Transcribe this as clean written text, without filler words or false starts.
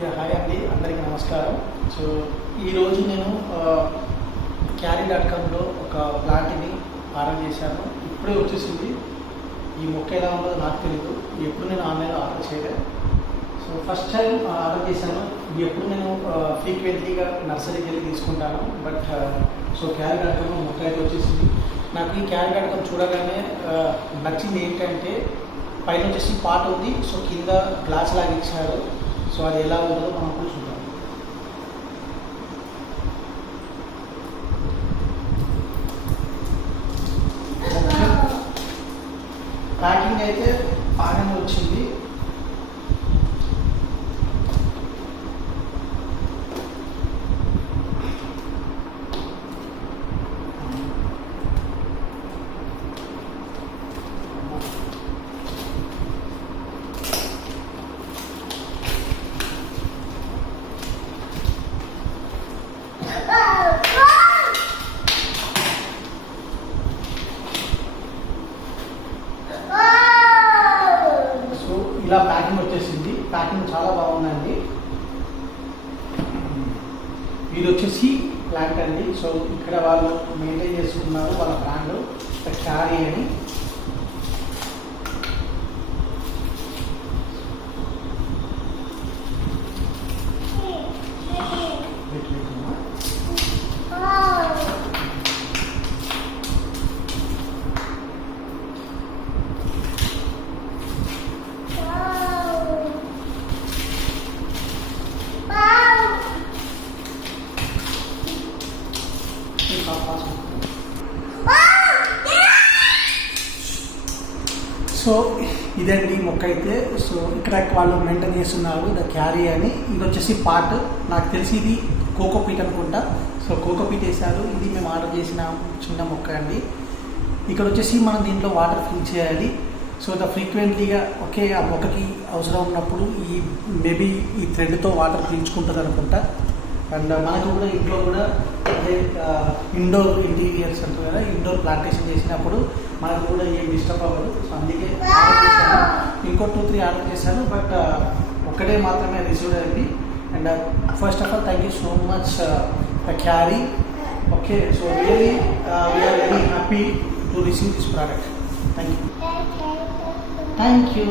Hi అండి, అందరికీ నమస్కారం. సో ఈరోజు నేను Kyary.comలో ఒక ప్లాంట్ని ఆర్డర్ చేశాను. ఇప్పుడే వచ్చేసింది. ఈ మొక్క ఎలా ఉందో నాకు తెలియదు, ఎప్పుడు నేను ఆన్లైన్లో ఆర్డర్ చేయలేదు. సో ఫస్ట్ టైం ఆర్డర్ చేశాను. ఇది ఎప్పుడు నేను ఫ్రీక్వెంట్లీగా నర్సరీకి వెళ్ళి తీసుకుంటాను. బట్ సో Kyary.comలో మొక్క అయితే వచ్చేసింది. నాకు ఈ Kyary.com చూడగానే నచ్చింది ఏంటంటే, పైన వచ్చేసి పాట్ ఉంది, సో కింద గ్లాస్ లాగా ఇచ్చారు. సో అది ఎలా ఉంటుందో మనం కూడా చూద్దాం. ప్యాకింగ్ అయితే బాగానే వచ్చింది. ఇలా ప్యాకింగ్ వచ్చేసింది. ప్యాకింగ్ చాలా బాగుందండి. ఇది వచ్చేసి ప్లాంట్ అండి. సో ఇక్కడ వాళ్ళు మెయింటైన్ చేసుకున్నారు వాళ్ళ బ్రాండ్ Kyary అని. సో ఇదండి మొక్క అయితే. సో ఇక్కడ వాళ్ళు మెయింటైన్ చేస్తున్నారు Kyary అని. ఇది వచ్చేసి పాట్, నాకు తెలిసి ఇది కోకోపీట్ అనుకుంటా. సో కోకోపీట్ వేశారు. ఇది మేము ఆర్డర్ చేసిన చిన్న మొక్క అండి. ఇక్కడ వచ్చేసి మనం దీంట్లో వాటర్ ఫిల్ చేయాలి. సో ఫ్రీక్వెంట్లీగా ఆ మొక్కకి అవసరం ఉన్నప్పుడు మేబీ ఈ థ్రెడ్తో వాటర్ పీల్చుకుంటుంది అనుకుంటా. అండ్ మనకు కూడా ఇంట్లో కూడా అంటే ఇండోర్ ఇంటీరియర్స్ అంటారు కదా, ఇండోర్ ప్లాంటేషన్ చేసినప్పుడు మనకు కూడా ఏం డిస్టర్బ్ అవ్వదు. సో అందుకే ఆర్డర్ చేశాను. ఇంకో 2-3 ఆర్డర్ చేశాను, బట్ ఒక్కటే మాత్రమే రిసీవ్ అయింది. And first of all thank you so much Kyary. So really we are very happy to receive this product. Thank you.